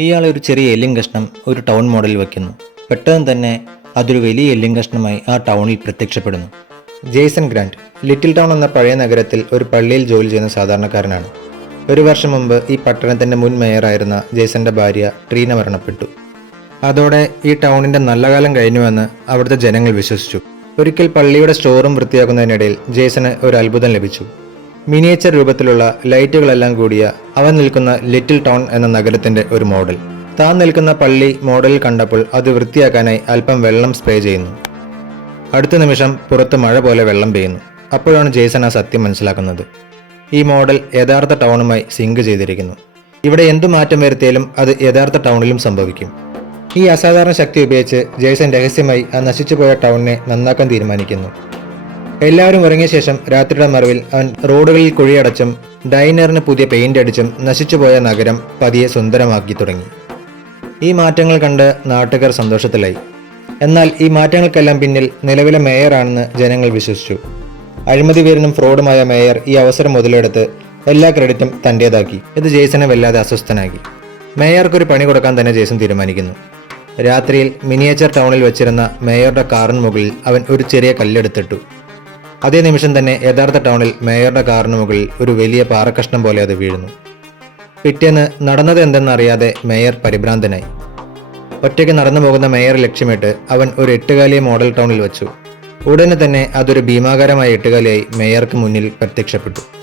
ഇയാൾ ഒരു ചെറിയ എല്ലും കഷ്ണം ഒരു ടൗൺ മോഡലിൽ വയ്ക്കുന്നു. പെട്ടെന്ന് തന്നെ അതൊരു വലിയ എല്ലും കഷ്ണമായി ആ ടൗണിൽ പ്രത്യക്ഷപ്പെടുന്നു. ജേസൺ ഗ്രാന്റ് ലിറ്റിൽ ടൗൺ എന്ന പഴയ നഗരത്തിൽ ഒരു പള്ളിയിൽ ജോലി ചെയ്യുന്ന സാധാരണക്കാരനാണ്. ഒരു വർഷം മുമ്പ് ഈ പട്ടണത്തിന്റെ മുൻ മേയറായിരുന്ന ജേസന്റെ ഭാര്യ ട്രീന മരണപ്പെട്ടു. അതോടെ ഈ ടൗണിന്റെ നല്ല കാലം കഴിഞ്ഞുവെന്ന് അവിടുത്തെ ജനങ്ങൾ വിശ്വസിച്ചു. ഒരിക്കൽ പള്ളിയുടെ സ്റ്റോറും വൃത്തിയാക്കുന്നതിനിടയിൽ ജേസന് ഒരു അത്ഭുതം ലഭിച്ചു. മിനിയേച്ചർ രൂപത്തിലുള്ള ലൈറ്റുകളെല്ലാം കൂടിയ അവൻ നിൽക്കുന്ന ലിറ്റിൽ ടൗൺ എന്ന നഗരത്തിന്റെ ഒരു മോഡൽ. താൻ നിൽക്കുന്ന പള്ളി മോഡലിൽ കണ്ടപ്പോൾ അത് വൃത്തിയാക്കാനായി അല്പം വെള്ളം സ്പ്രേ ചെയ്യുന്നു. അടുത്ത നിമിഷം പുറത്ത് മഴ പോലെ വെള്ളം പെയ്യുന്നു. അപ്പോഴാണ് ജേസൺ ആ സത്യം മനസ്സിലാക്കുന്നത്. ഈ മോഡൽ യഥാർത്ഥ ടൗണുമായി സിങ്ക് ചെയ്തിരിക്കുന്നു. ഇവിടെ എന്തു മാറ്റം വരുത്തിയാലും അത് യഥാർത്ഥ ടൗണിലും സംഭവിക്കും. ഈ അസാധാരണ ശക്തി ഉപയോഗിച്ച് ജേസൺ രഹസ്യമായി ആ നശിച്ചുപോയ ടൗണിനെ നന്നാക്കാൻ തീരുമാനിക്കുന്നു. എല്ലാവരും ഇറങ്ങിയ ശേഷം രാത്രിയുടെ മറവിൽ അവൻ റോഡുകളിൽ കുഴിയടച്ചും ഡൈനറിന് പുതിയ പെയിന്റ് അടിച്ചും നശിച്ചുപോയ നഗരം പതിയെ സുന്ദരമാക്കി തുടങ്ങി. ഈ മാറ്റങ്ങൾ കണ്ട് നാട്ടുകാർ സന്തോഷത്തിലായി. എന്നാൽ ഈ മാറ്റങ്ങൾക്കെല്ലാം പിന്നിൽ നിലവിലെ മേയറാണെന്ന് ജനങ്ങൾ വിശ്വസിച്ചു. അഴിമതി വീരനും ഫ്രോഡുമായ മേയർ ഈ അവസരം മുതലെടുത്ത് എല്ലാ ക്രെഡിറ്റും തന്റേതാക്കി. ഇത് ജേസനെ വല്ലാതെ അസ്വസ്ഥനാക്കി. മേയർക്കൊരു പണി കൊടുക്കാൻ തന്നെ ജേസൺ തീരുമാനിക്കുന്നു. രാത്രിയിൽ മിനിയേച്ചർ ടൗണിൽ വെച്ചിരുന്ന മേയറുടെ കാറിന് മുകളിൽ അവൻ ഒരു ചെറിയ കല്ലെടുത്തിട്ടു. അതേ നിമിഷം തന്നെ യഥാർത്ഥ ടൗണിൽ മേയറുടെ കാറിന് മുകളിൽ ഒരു വലിയ പാറക്കഷ്ണം പോലെ അത് വീഴുന്നു. പിറ്റേന്ന് നടന്നത് എന്തെന്നറിയാതെ മേയർ പരിഭ്രാന്തനായി. ഒറ്റയ്ക്ക് നടന്നു പോകുന്ന മേയർ ലക്ഷ്യമിട്ട് അവൻ ഒരു എട്ടുകാലിയെ മോഡൽ ടൗണിൽ വെച്ചു. ഉടനെ തന്നെ അതൊരു ഭീമാകാരമായ എട്ടുകാലിയായി മേയർക്ക് മുന്നിൽ പ്രത്യക്ഷപ്പെട്ടു.